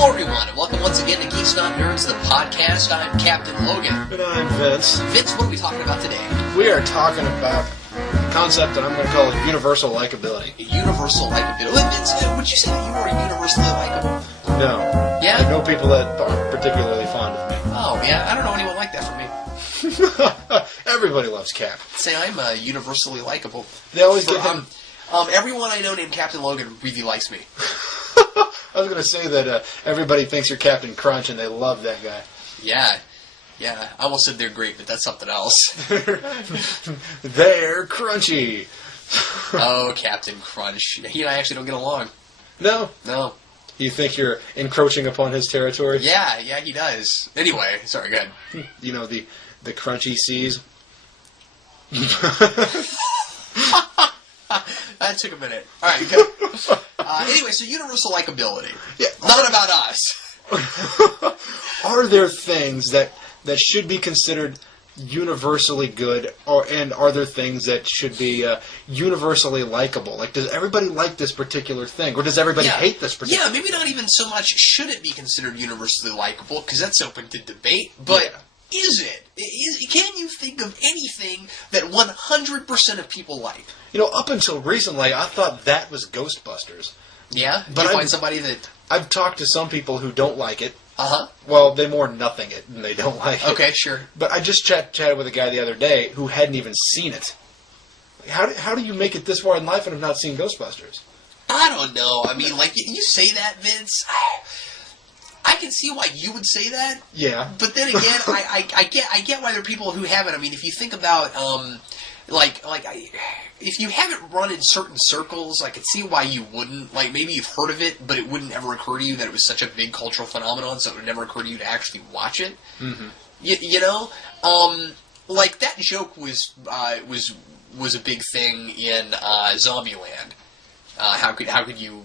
Hello everyone, and welcome once again to Geeks Not Nerds, the podcast. I'm Captain Logan. And I'm Vince. Vince, what are we talking about today? We are talking about a concept that I'm going to call universal likability. Universal likability. Vince, would you say that you are universally likable? No. Yeah? I know people that aren't particularly fond of me. Oh, yeah? I don't know anyone like that from me. Everybody loves Cap. Say I'm universally likable. They always get him... everyone I know named Captain Logan really likes me. I was going to say that everybody thinks you're Captain Crunch, and they love that guy. Yeah. I almost said they're great, but that's something else. They're crunchy. Oh, Captain Crunch. He and I actually don't get along. No? No. You think you're encroaching upon his territory? Yeah, he does. Anyway, sorry, go ahead. You know, the crunchy seas? That took a minute. All right, go. Anyway, so universal likability. Yeah. Not about us. Are there things that should be considered universally good, and are there things that should be universally likable? Like, does everybody like this particular thing, or does everybody hate this particular thing? Yeah, maybe not even so much should it be considered universally likable, because that's open to debate, but is it? Can you think of anything that 100% of people like? You know, up until recently, I thought that was Ghostbusters. Yeah? But you find somebody that... I've talked to some people who don't like it. Uh-huh. Well, they more nothing it, and they don't like it. Okay, sure. But I just chatted with a guy the other day who hadn't even seen it. How do you make it this far in life and have not seen Ghostbusters? I don't know. I mean, like, you say that, Vince... I can see why you would say that. Yeah. But then again, I get why there are people who haven't. I mean, if you think about, if you haven't run in certain circles, I could see why you wouldn't. Like, maybe you've heard of it, but it wouldn't ever occur to you that it was such a big cultural phenomenon, so it would never occur to you to actually watch it. Mm-hmm. You know? Like, that joke was a big thing in Zombieland. How could you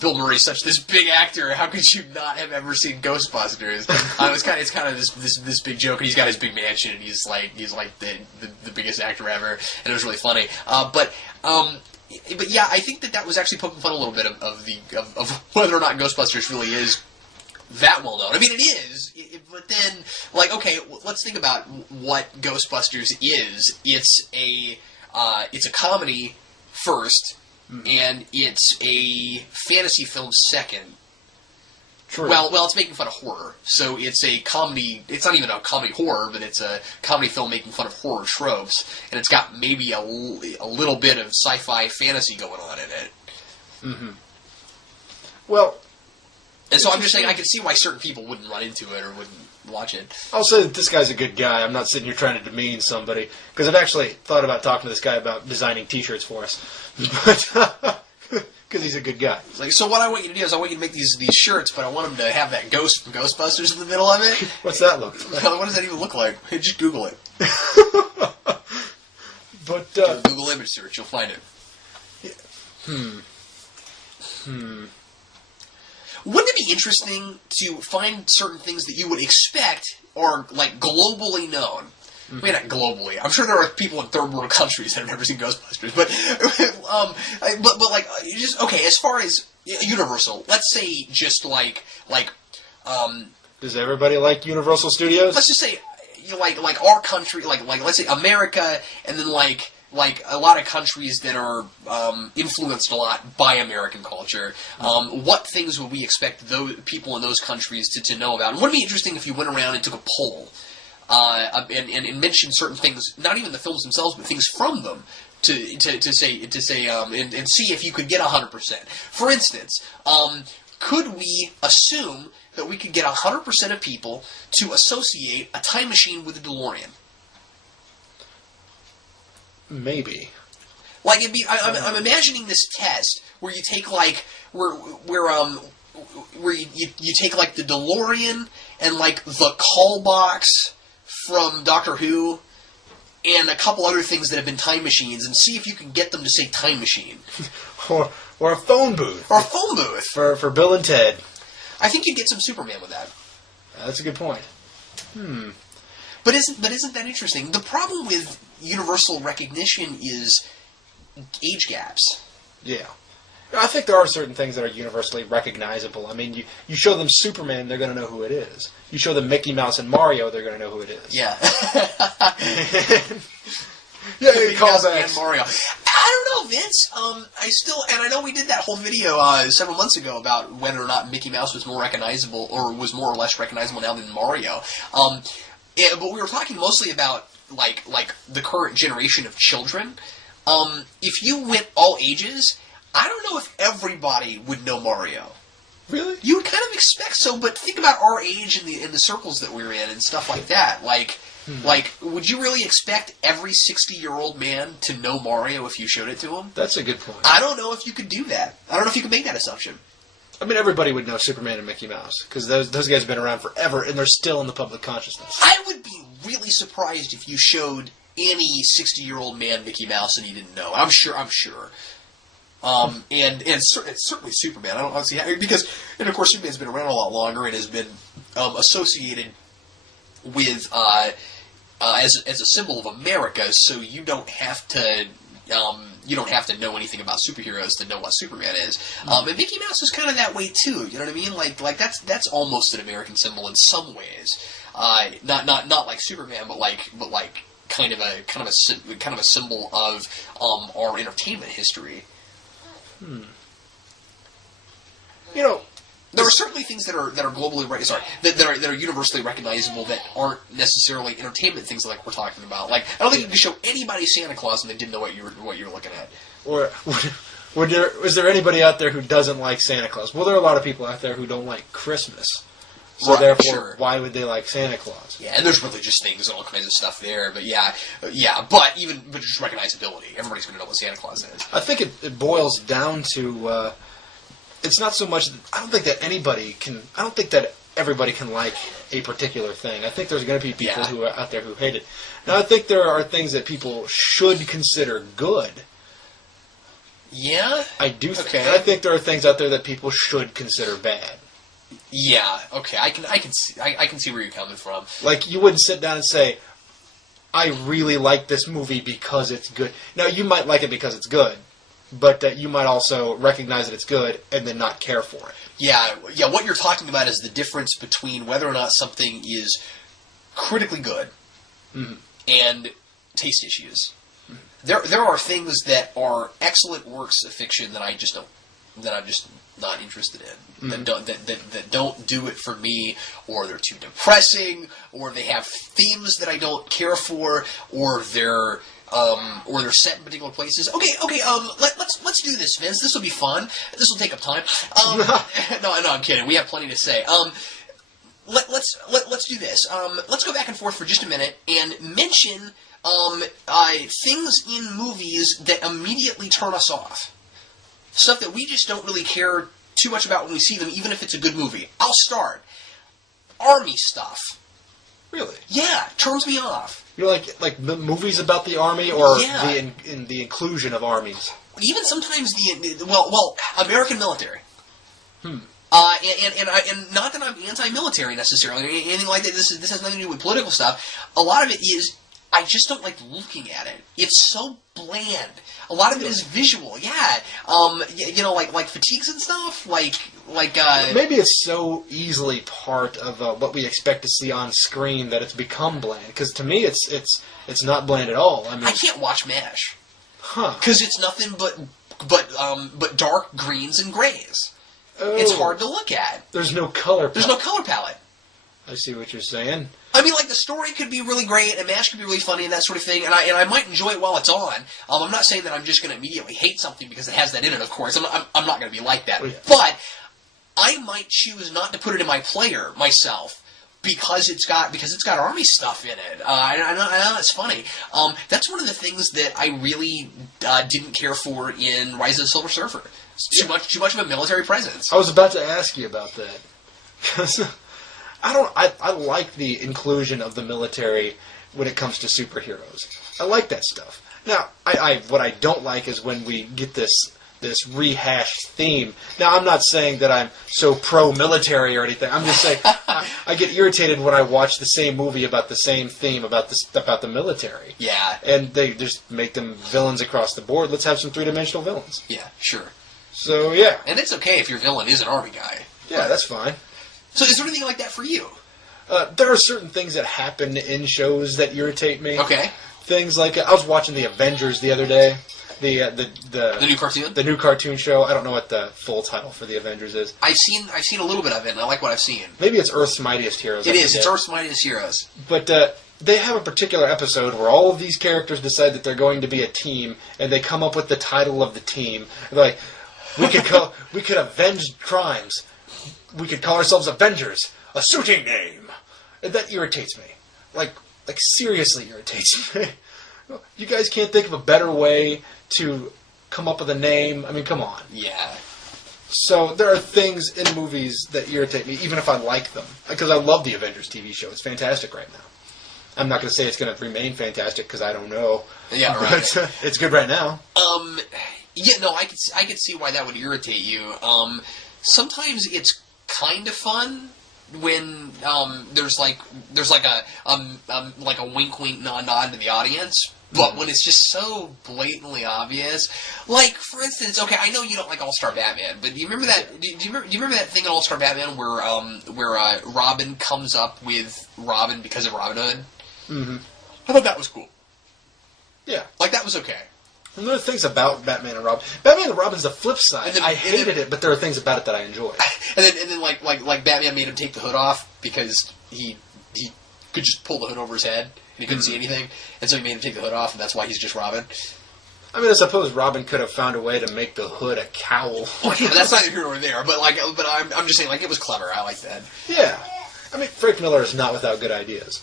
Bill Murray's such this big actor, how could you not have ever seen Ghostbusters? It's kind of this big joke, and he's got his big mansion, and he's like the biggest actor ever, and it was really funny. But yeah, I think that was actually poking fun a little bit of whether or not Ghostbusters really is that well known. I mean, it is, but then, like, okay, let's think about what Ghostbusters is. It's a comedy first. And it's a fantasy film second. True. Well, it's making fun of horror. So it's a comedy. It's not even a comedy horror, but it's a comedy film making fun of horror tropes. And it's got maybe a little bit of sci-fi fantasy going on in it. Mm-hmm. Well, and so I'm just saying I can see why certain people wouldn't run into it or wouldn't watch it. I'll say that this guy's a good guy. I'm not sitting here trying to demean somebody, because I've actually thought about talking to this guy about designing T-shirts for us. But because he's a good guy. It's like, so what I want you to do is I want you to make these shirts, but I want them to have that ghost from Ghostbusters in the middle of it. What's that look like? What does that even look like? Just Google it. But do a Google image search, you'll find it. Wouldn't it be interesting to find certain things that you would expect are, like, globally known? Mm-hmm. I mean, not globally. I'm sure there are people in third world countries that have never seen Ghostbusters, but like, just, okay, as far as Universal, let's say just like, does everybody like Universal Studios? Let's just say, like our country, like let's say America, and then like a lot of countries that are influenced a lot by American culture. What things would we expect those people in those countries to know about? And wouldn't it be interesting if you went around and took a poll and mentioned certain things, not even the films themselves, but things from them, to say and see if you could get 100%. For instance, could we assume that we could get 100% of people to associate a time machine with a DeLorean? Maybe. Like, I'm imagining this test where you take where you take like the DeLorean and like the call box from Doctor Who and a couple other things that have been time machines and see if you can get them to say time machine. or a phone booth. Or a phone booth. For Bill and Ted. I think you'd get some Superman with that. That's a good point. But isn't that interesting? The problem with universal recognition is age gaps. Yeah. I think there are certain things that are universally recognizable. I mean, you show them Superman, they're going to know who it is. You show them Mickey Mouse and Mario, they're going to know who it is. Yeah. Yeah, and Mario. I don't know, Vince. I know we did that whole video several months ago about whether or not Mickey Mouse was more recognizable or was more or less recognizable now than Mario. But we were talking mostly about like the current generation of children. If you went all ages, I don't know if everybody would know Mario. Really? You would kind of expect so, but think about our age in the circles that we're in and stuff like that. Like, would you really expect every 60-year-old man to know Mario if you showed it to him? That's a good point. I don't know if you could do that. I don't know if you could make that assumption. I mean, everybody would know Superman and Mickey Mouse, because those guys have been around forever, and they're still in the public consciousness. I would be really surprised if you showed any 60-year-old man Mickey Mouse and he didn't know. I'm sure. And it's certainly Superman. I don't see how, because, and of course, Superman's been around a lot longer and has been associated with as a symbol of America. So you don't have to know anything about superheroes to know what Superman is. And Mickey Mouse is kind of that way too. You know what I mean? Like that's almost an American symbol in some ways. Not like Superman, but like kind of a symbol of our entertainment history. You know, there are certainly things that are globally that are universally recognizable that aren't necessarily entertainment things like we're talking about. Like, I don't think you could show anybody Santa Claus and they didn't know what you were looking at. Or is there anybody out there who doesn't like Santa Claus? Well, there are a lot of people out there who don't like Christmas. So right, therefore, sure. Why would they like Santa Claus? Yeah, and there's religious things and all kinds of stuff there. But but just recognizability. Everybody's going to know what Santa Claus is. I think it boils down to it's not so much. I don't think that everybody can like a particular thing. I think there's going to be people who are out there who hate it. Now, I think there are things that people should consider good. Yeah, I do. Okay. I think there are things out there that people should consider bad. Yeah. Okay. I can see where you're coming from. Like, you wouldn't sit down and say, "I really like this movie because it's good." Now, you might like it because it's good, but you might also recognize that it's good and then not care for it. Yeah. What you're talking about is the difference between whether or not something is critically good and taste issues. There are things that are excellent works of fiction that I'm just not interested in. That don't do it for me, or they're too depressing, or they have themes that I don't care for, or they're set in particular places. Okay. Let's do this, Vince. This will be fun. This will take up time. No, I'm kidding. We have plenty to say. Let's do this. Let's go back and forth for just a minute and mention things in movies that immediately turn us off. Stuff that we just don't really care too much about when we see them, even if it's a good movie. I'll start. Army stuff. Really? Yeah, turns me off. You like movies about the army, or the inclusion of armies? Even sometimes American military. And not that I'm anti-military necessarily or anything like that. This has nothing to do with political stuff. A lot of it is I just don't like looking at it. It's so bland. A lot of it is visual. Yeah. Like fatigues and stuff. Maybe it's so easily part of what we expect to see on screen that it's become bland. Because to me, it's not bland at all. I mean, I can't watch MASH. Huh? Because it's nothing but dark greens and grays. Oh, it's hard to look at. There's no color palette. There's no color palette. I see what you're saying. I mean, like, the story could be really great, and MASH could be really funny, and that sort of thing, and I might enjoy it while it's on. I'm not saying that I'm just going to immediately hate something because it has that in it, of course. I'm not going to be like that. Oh, yeah. But I might choose not to put it in my player myself because it's got army stuff in it. I know it's funny. That's one of the things that I really didn't care for in Rise of the Silver Surfer. It's too much of a military presence. I was about to ask you about that. Because I like the inclusion of the military when it comes to superheroes. I like that stuff. Now, what I don't like is when we get this rehashed theme. Now, I'm not saying that I'm so pro-military or anything. I'm just saying I get irritated when I watch the same movie about the same theme about the military. Yeah. And they just make them villains across the board. Let's have some three-dimensional villains. Yeah, sure. So, yeah. And it's okay if your villain is an army guy. Yeah, that's fine. So is there anything like that for you? There are certain things that happen in shows that irritate me. Okay. Things like, I was watching The Avengers the other day. The new cartoon? The new cartoon show. I don't know what the full title for The Avengers is. I've seen a little bit of it, and I like what I've seen. Maybe it's Earth's Mightiest Heroes. It is. It's Earth's Mightiest Heroes. But they have a particular episode where all of these characters decide that they're going to be a team, and they come up with the title of the team. They're like, we could avenge crimes. We could call ourselves Avengers. A suiting name. And that irritates me. Like seriously irritates me. You guys can't think of a better way to come up with a name? I mean, come on. Yeah. So there are things in movies that irritate me, even if I like them. Because I love the Avengers TV show. It's fantastic right now. I'm not going to say it's going to remain fantastic because I don't know. Yeah, right. But it's good right now. Yeah, no, I could see why that would irritate you. Sometimes it's kind of fun when there's like a wink nod to the audience. But when it's just so blatantly obvious, like for instance, okay, I know you don't like All-Star Batman, but do you remember that? Do you remember that thing in All-Star Batman where Robin comes up with Robin because of Robin Hood? Mm-hmm. I thought that was cool. Yeah, like that was okay. And there are things about Batman and Robin. Batman and Robin's the flip side. Then, I hated it, but there are things about it that I enjoy. And then like Batman made him take the hood off because he could just pull the hood over his head. And he couldn't see anything, and so he made him take the hood off, and that's why he's just Robin. I mean, I suppose Robin could have found a way to make the hood a cowl. But that's neither here nor there. But I'm just saying, like, it was clever. I like that. Yeah, I mean, Frank Miller is not without good ideas.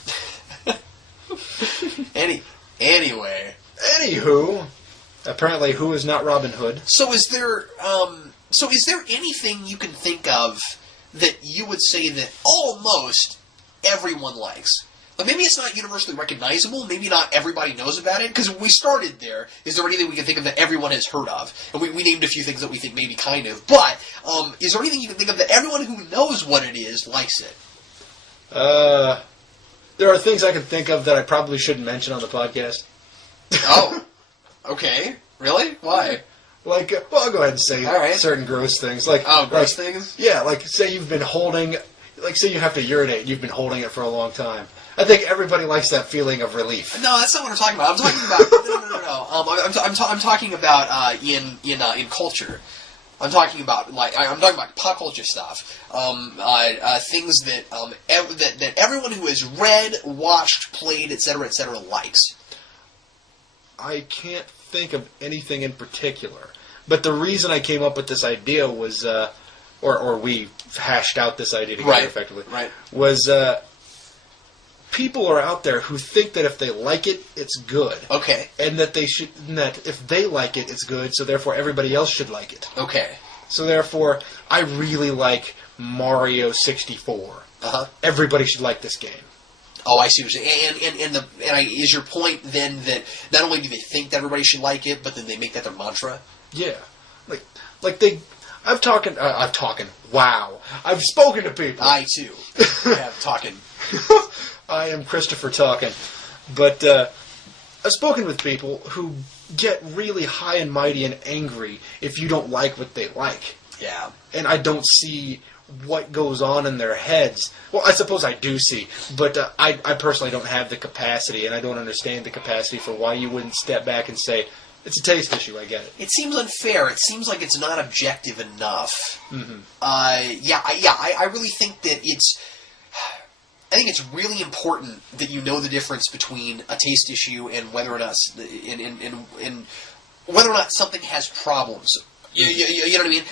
Anyway, anywho, apparently, who is not Robin Hood? So is there anything you can think of that you would say that almost everyone likes? Like maybe it's not universally recognizable. Maybe not everybody knows about it. Because we started there. Is there anything we can think of that everyone has heard of? And we named a few things that we think maybe kind of. But is there anything you can think of that everyone who knows what it is likes it? There are things I can think of that I probably shouldn't mention on the podcast. Oh, okay. Really? Why? Like, well, I'll go ahead and say certain gross things. Like, gross things? Yeah, like say you've been holding, like say you have to urinate and you've been holding it for a long time. I think everybody likes that feeling of relief. No, that's not what I'm talking about. I'm talking about no. I'm talking about in culture. I'm talking about pop culture stuff. Things that that everyone who has read, watched, played, etc., likes. I can't think of anything in particular, but the reason I came up with this idea was, or we hashed out this idea together effectively, was. People are out there who think that if they like it, it's good. Okay. And that that if they like it, it's good, so therefore everybody else should like it. Okay. So therefore, I really like Mario 64. Uh-huh. Everybody should like this game. Oh, I see what you're saying. Is your point then that not only do they think that everybody should like it, but then they make that their mantra? Yeah. Wow. I've spoken to people. I, too, have talking. I am Christopher Talking. But I've spoken with people who get really high and mighty and angry if you don't like what they like. Yeah. And I don't see what goes on in their heads. Well, I suppose I do see, but I personally don't have the capacity, and I don't understand the capacity for why you wouldn't step back and say, it's a taste issue, I get it. It seems unfair. It seems like it's not objective enough. Mm-hmm. I really think that I think it's really important that you know the difference between a taste issue and whether or not whether or not something has problems. You know what I mean?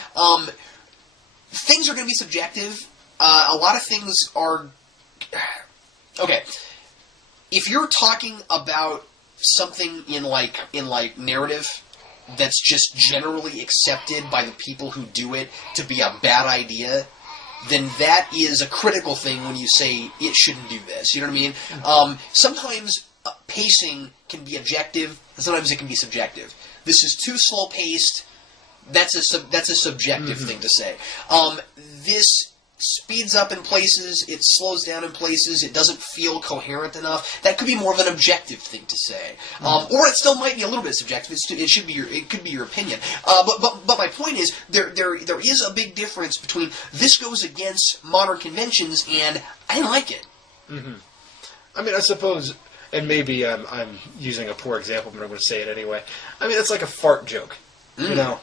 Things are going to be subjective. A lot of things are okay. If you're talking about something in narrative that's just generally accepted by the people who do it to be a bad idea, then that is a critical thing when you say it shouldn't do this. You know what I mean? Sometimes pacing can be objective, and sometimes it can be subjective. This is too slow paced. That's a subjective thing to say. This speeds up in places, it slows down in places, it doesn't feel coherent enough. That could be more of an objective thing to say, or it still might be a little bit subjective. It could be your opinion. But my point is there is a big difference between this goes against modern conventions and I didn't like it. Mm-hmm. I mean, I suppose, and maybe I'm using a poor example, but I'm going to say it anyway. I mean, it's like a fart joke. You know,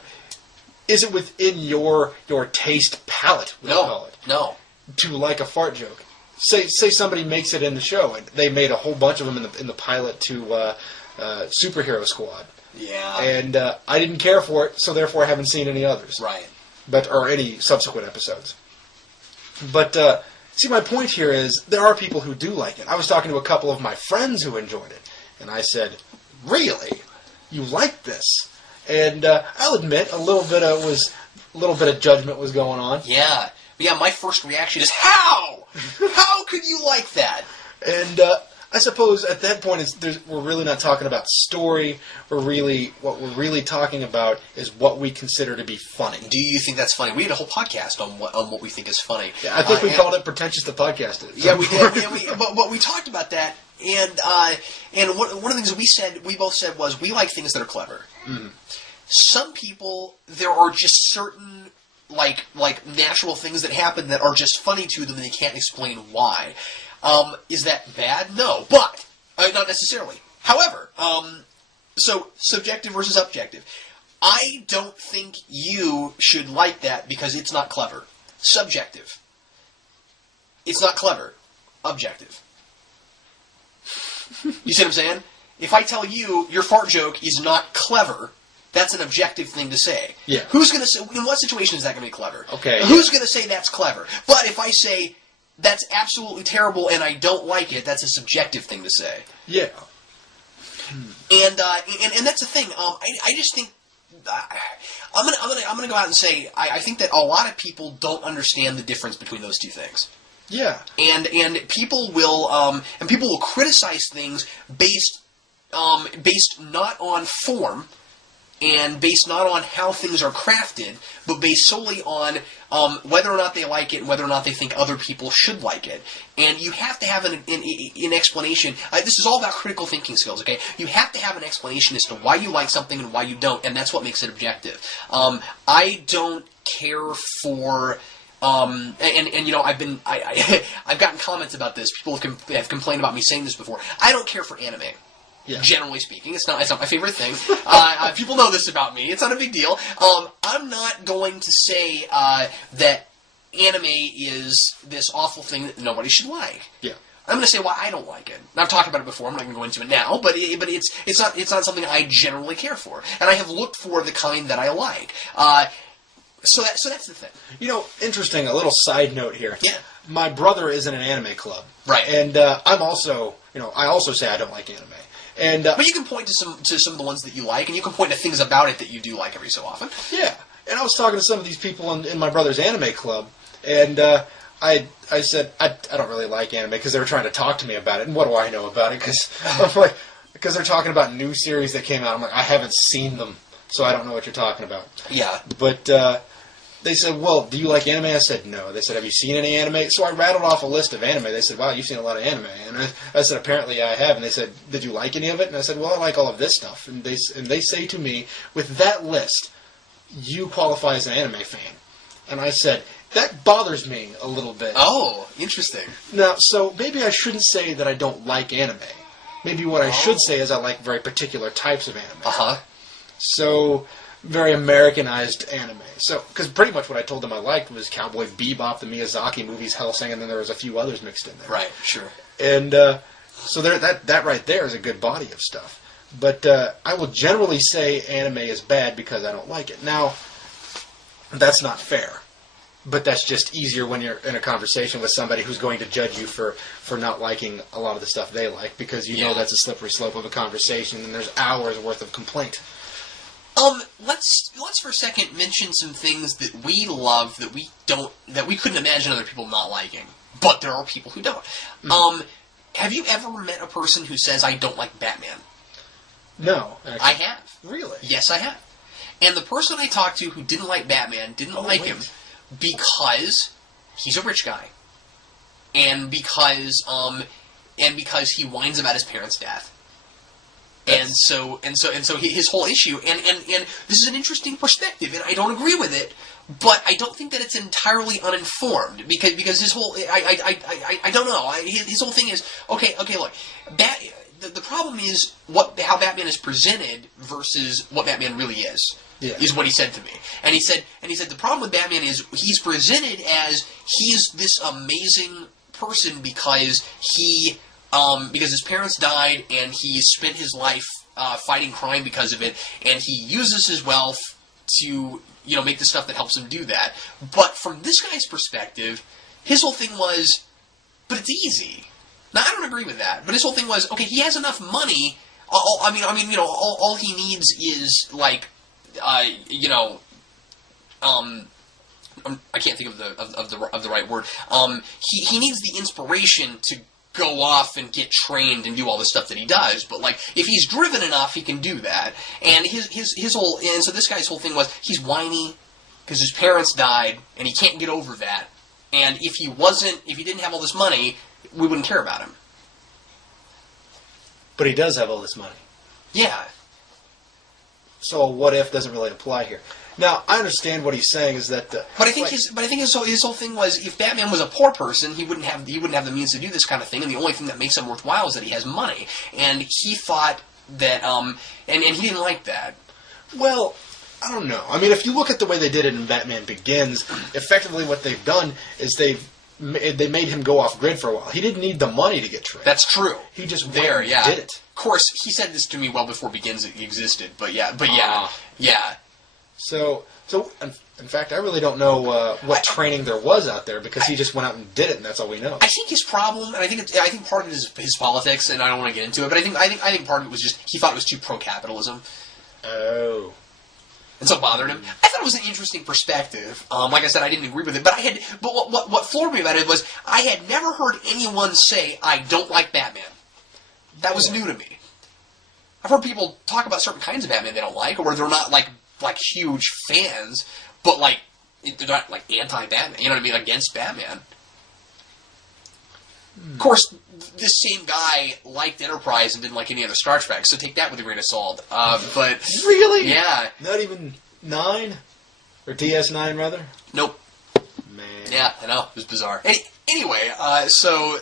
is it within your taste palette? We'll call it. No. To like a fart joke. Say somebody makes it in the show, and they made a whole bunch of them in the pilot to Superhero Squad. Yeah. And I didn't care for it, so therefore I haven't seen any others. Right. Or any subsequent episodes. But see, my point here is there are people who do like it. I was talking to a couple of my friends who enjoyed it, and I said, "Really, you like this?" And I'll admit a little bit of judgment was going on. Yeah. Yeah, my first reaction is, how? How could you like that? And I suppose at that point we're really not talking about story. What we're really talking about is what we consider to be funny. Do you think that's funny? We had a whole podcast on what we think is funny. Yeah, I think we called it Pretentious to Podcast It. Yeah, we did. But we talked about that, and one of the things we both said was we like things that are clever. Mm-hmm. Some people, there are just certain like natural things that happen that are just funny to them and they can't explain why. Is that bad? No, but not necessarily. However, so subjective versus objective. I don't think you should like that because it's not clever. Subjective. It's not clever. Objective. You see what I'm saying? If I tell you your fart joke is not clever, that's an objective thing to say. Yeah. Who's going to say, in what situation is that going to be clever? Okay. Who's going to say that's clever? But if I say that's absolutely terrible and I don't like it, that's a subjective thing to say. Yeah. And that's the thing. I just think I'm gonna go out and say I think that a lot of people don't understand the difference between those two things. Yeah. And people will criticize things based not on form and based not on how things are crafted, but based solely on whether or not they like it and whether or not they think other people should like it. And you have to have an explanation. This is all about critical thinking skills, okay? You have to have an explanation as to why you like something and why you don't, and that's what makes it objective. I don't care for... and you know, I've gotten comments about this. People have complained about me saying this before. I don't care for anime. Yeah. Generally speaking, it's not my favorite thing. People know this about me. It's not a big deal. I'm not going to say that anime is this awful thing that nobody should like. Yeah. I'm going to say why I don't like it. And I've talked about it before. I'm not going to go into it now, but it's not something I generally care for, and I have looked for the kind that I like. So that's the thing. You know, interesting. A little side note here. Yeah. My brother is in an anime club. Right. And I'm also, I also say I don't like anime. And but you can point to some of the ones that you like, and you can point to things about it that you do like every so often. Yeah. And I was talking to some of these people in my brother's anime club, and I said I don't really like anime because they were trying to talk to me about it. And what do I know about it? Because they're talking about new series that came out. I'm like, I haven't seen them, so I don't know what you're talking about. Yeah. But they said, well, do you like anime? I said, no. They said, have you seen any anime? So I rattled off a list of anime. They said, wow, you've seen a lot of anime. And I said, apparently I have. And they said, did you like any of it? And I said, well, I like all of this stuff. And they say to me, with that list, you qualify as an anime fan. And I said, that bothers me a little bit. Oh, interesting. Now, so maybe I shouldn't say that I don't like anime. Maybe what I should say is I like very particular types of anime. Uh-huh. So... very Americanized anime. So, because pretty much what I told them I liked was Cowboy Bebop, the Miyazaki movies, Hellsing, and then there was a few others mixed in there. Right, sure. And so that right there is a good body of stuff. But I will generally say anime is bad because I don't like it. Now, that's not fair. But that's just easier when you're in a conversation with somebody who's going to judge you for not liking a lot of the stuff they like, because you know that's a slippery slope of a conversation, and there's hours worth of complaint. Let's for a second mention some things that we love that we couldn't imagine other people not liking, but there are people who don't. Mm. Have you ever met a person who says, I don't like Batman? No. Actually. I have. Really? Yes, I have. And the person I talked to who didn't like Batman didn't like him because he's a rich guy, and because he whines about his parents' death. And so his whole issue, and this is an interesting perspective, and I don't agree with it, but I don't think that it's entirely uninformed, because his whole, I don't know, his whole thing is, okay, look, the problem is how Batman is presented versus what Batman really is. Yeah. Is what he said to me, and he said the problem with Batman is he's presented as he's this amazing person because his parents died and he spent his life fighting crime because of it, and he uses his wealth to make the stuff that helps him do that. But from this guy's perspective, his whole thing was, but it's easy. Now I don't agree with that, but his whole thing was, okay, he has enough money. All he needs is I can't think of the right word. He needs the inspiration to go off and get trained and do all the stuff that he does. But if he's driven enough, he can do that. And so this guy's whole thing was he's whiny because his parents died and he can't get over that. And if he didn't have all this money, we wouldn't care about him. But he does have all this money. Yeah. So what if doesn't really apply here. Now, I understand what he's saying is that... But I think his whole thing was, if Batman was a poor person, he wouldn't have the means to do this kind of thing, and the only thing that makes him worthwhile is that he has money. And he thought that... and he didn't like that. Well, I don't know. I mean, if you look at the way they did it in Batman Begins, effectively what they've done is they made him go off grid for a while. He didn't need the money to get trained. That's true. He just did it. Of course, he said this to me well before Begins existed, but yeah. So in fact, I really don't know what training there was out there because he just went out and did it, and that's all we know. I think his problem, and I think part of it is his politics, and I don't want to get into it, but I think part of it was just he thought it was too pro-capitalism. Oh. And so it bothered him. I thought it was an interesting perspective. Like I said, I didn't agree with it, but what floored me about it was I had never heard anyone say I don't like Batman. That was new to me. I've heard people talk about certain kinds of Batman they don't like, or they're not like huge fans, but they're not anti-Batman. You know what I mean? Against Batman. Of course, this same guy liked Enterprise and didn't like any other Star Trek, so take that with a grain of salt. But really? Yeah. Not even 9? Or DS9, rather? Nope. Man. Yeah, I know. It was bizarre. Anyway, so,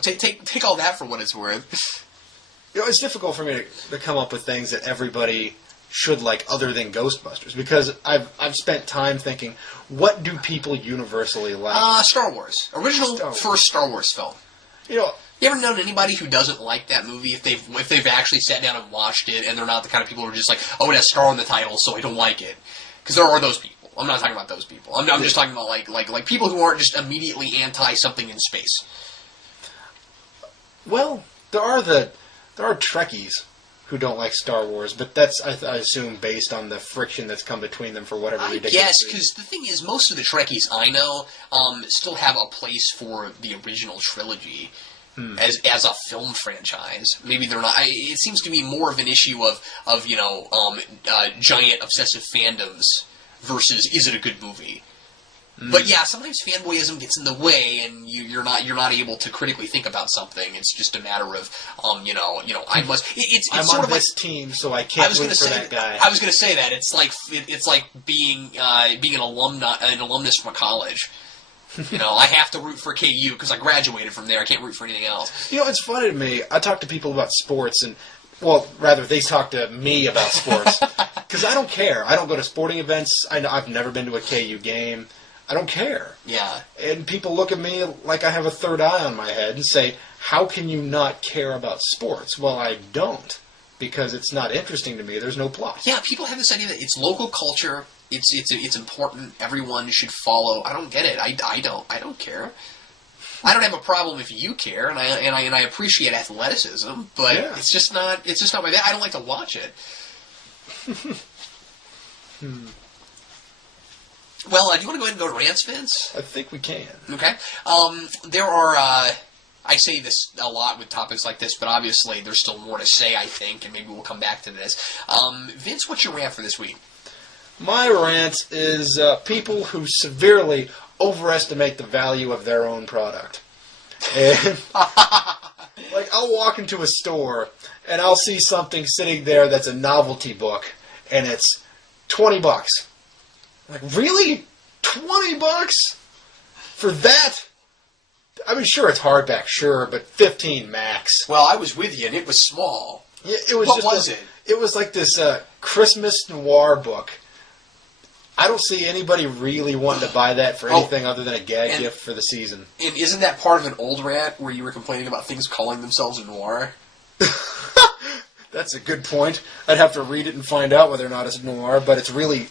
take all that for what it's worth. It's difficult for me to come up with things that everybody should like other than Ghostbusters, because I've spent time thinking, what do people universally like? Star Wars. First Star Wars film. You ever known anybody who doesn't like that movie if they've actually sat down and watched it and they're not the kind of people who are just like, oh, it has Star in the title, so I don't like it? Because there are those people. I'm not talking about those people. I'm just talking about like people who aren't just immediately anti something in space. Well, there are Trekkies who don't like Star Wars, but that's, I assume, based on the friction that's come between them for whatever ridiculous reason. Yes, because the thing is, most of the Trekkies I know still have a place for the original trilogy as a film franchise. Maybe they're not. It seems to be more of an issue of giant obsessive fandoms versus is it a good movie. But yeah, sometimes fanboyism gets in the way, and you're not able to critically think about something. It's just a matter of I must. It's I'm sort on of this team, so I can't root for that guy. I was going to say that it's like being an alumnus from a college. I have to root for KU because I graduated from there. I can't root for anything else. It's funny to me. I talk to people about sports, and rather they talk to me about sports because I don't care. I don't go to sporting events. I've never been to a KU game. I don't care. Yeah. And people look at me like I have a third eye on my head and say, how can you not care about sports? Well, I don't, because it's not interesting to me. There's no plot. Yeah, people have this idea that it's local culture. It's important. Everyone should follow. I don't get it. I don't care. I don't have a problem if you care, and I appreciate athleticism, but it's just not my thing. I don't like to watch it. Well, do you want to go ahead and go to Rants, Vince? I think we can. Okay. There are, I say this a lot with topics like this, but obviously there's still more to say, I think, and maybe we'll come back to this. Vince, what's your rant for this week? My rant is people who severely overestimate the value of their own product. And like, I'll walk into a store and I'll see something sitting there that's a novelty book, and it's $20. Like, really? $20 for that? I mean, sure, it's hardback, sure, but 15 max. Well, I was with you, and it was small. Yeah, it was. What was it? It was like this Christmas noir book. I don't see anybody really wanting to buy that for anything other than a gag gift for the season. And isn't that part of an old rant where you were complaining about things calling themselves noir? That's a good point. I'd have to read it and find out whether or not it's noir, but it's really...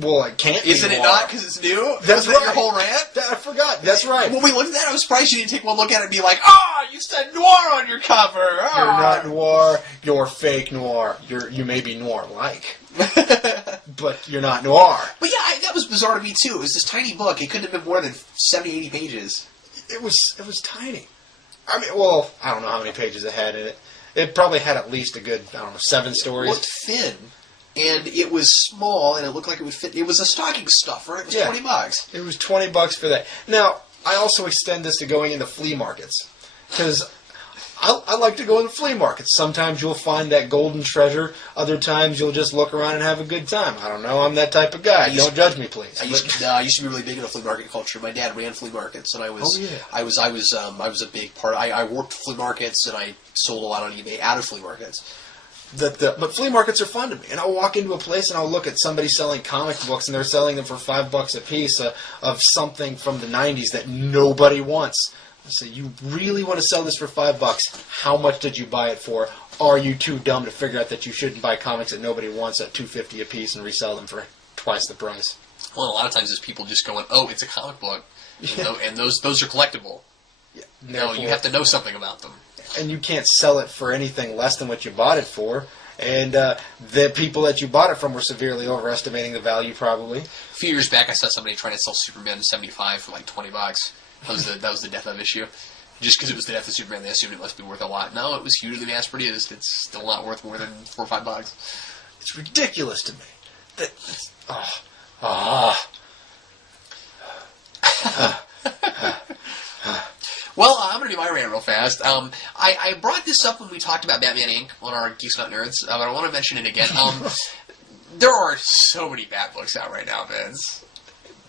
Well, it can't be Isn't it noir. not because it's new? That's Wasn't right. that your whole rant? I forgot. That's right. When we looked at that, I was surprised you didn't take one look at it and be like, "Ah, you said noir on your cover. Ah. You're not noir. You're fake noir. You may be noir-like, but you're not noir. But yeah, that was bizarre to me too. It was this tiny book. It couldn't have been more than 70, 80 pages. It was tiny. I mean, well, I don't know how many pages it had in it. It probably had at least a good, 7 stories. It looked thin. And it was small, and it looked like it would fit. It was a stocking stuffer. It was $20. It was $20 for that. Now, I also extend this to going into flea markets, because I like to go into flea markets. Sometimes you'll find that golden treasure. Other times you'll just look around and have a good time. I don't know. I'm that type of guy. Don't judge me, please. I used to be really big into flea market culture. My dad ran flea markets, and I was I was a big part. I worked flea markets, and I sold a lot on eBay out of flea markets. But flea markets are fun to me. And I'll walk into a place and I'll look at somebody selling comic books, and they're selling them for $5 a piece of something from the 90s that nobody wants. I say, you really want to sell this for $5? How much did you buy it for? Are you too dumb to figure out that you shouldn't buy comics that nobody wants at $2.50 a piece and resell them for twice the price? Well, a lot of times there's people just going, "Oh, it's a comic book," and those are collectible. Yeah. No, you have to know something about them. And you can't sell it for anything less than what you bought it for. And the people that you bought it from were severely overestimating the value, probably. A few years back, I saw somebody trying to sell Superman 75 for like $20. That was the death of issue. Just because it was the death of Superman, they assumed it must be worth a lot. No, it was hugely mass produced. It's still not worth more than $4 or $5. It's ridiculous to me. Well, I'm going to do my rant real fast. I brought this up when we talked about Batman Inc. on our Geeks Not Nerds, but I want to mention it again. There are so many Bat books out right now, Vince.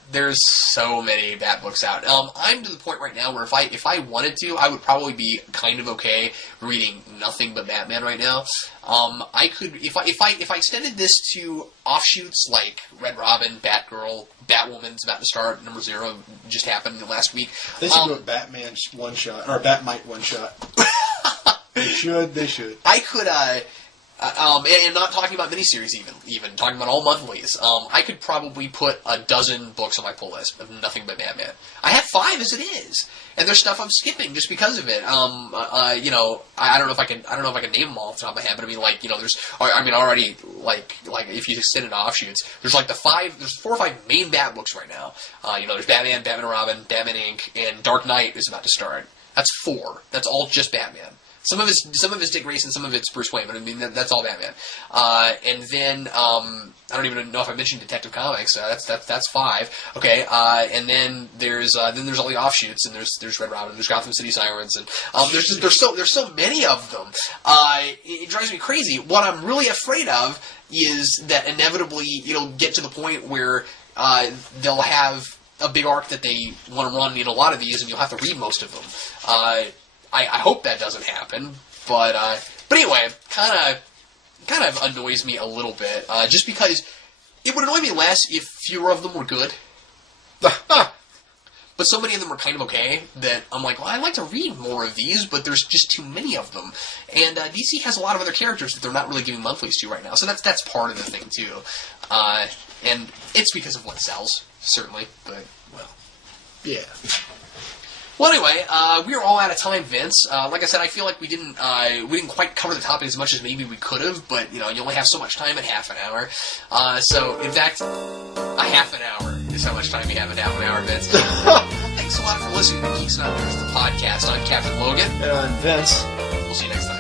There's so many Bat books out. I'm to the point right now where if I wanted to, I would probably be kind of okay reading nothing but Batman right now. I could if I extended this to offshoots like Red Robin, Batgirl, Batwoman's about to start. Number 0 just happened last week. They should do a Batman one shot or a Batmite one shot. They should. I could. And not talking about miniseries even talking about all monthlies. I could probably put a dozen books on my pull list of nothing but Batman. I have 5 as it is, and there's stuff I'm skipping just because of it. I don't know if I can name them all off the top of my head, but I mean, like, there's, already like if you extend it to offshoots, there's like there's 4 or 5 main Bat books right now. There's Batman, Batman and Robin, Batman Inc., and Dark Knight is about to start. That's 4. That's all just Batman. Some of it's Dick Grayson, some of it's Bruce Wayne, but I mean that's all Batman. And then I don't even know if I mentioned Detective Comics. That's 5. Okay. And then there's all the offshoots, and there's Red Robin, there's Gotham City Sirens, and there's so many of them. It drives me crazy. What I'm really afraid of is that inevitably it'll get to the point where they'll have a big arc that they want to run in a lot of these, and you'll have to read most of them. I hope that doesn't happen, but anyway, kind of annoys me a little bit, just because it would annoy me less if fewer of them were good. But so many of them are kind of okay that I'm like, well, I'd like to read more of these, but there's just too many of them. And DC has a lot of other characters that they're not really giving monthlies to right now, so that's part of the thing too. And it's because of what sells, certainly, but well, yeah. Well, anyway, we are all out of time, Vince. Like I said, I feel like we didn't quite cover the topic as much as maybe we could have, but you only have so much time in half an hour. So, in fact, a half an hour is how much time you have in half an hour, Vince. Thanks a lot for listening to Geeks Not Nerds, the podcast. I'm Captain Logan. And I'm Vince. We'll see you next time.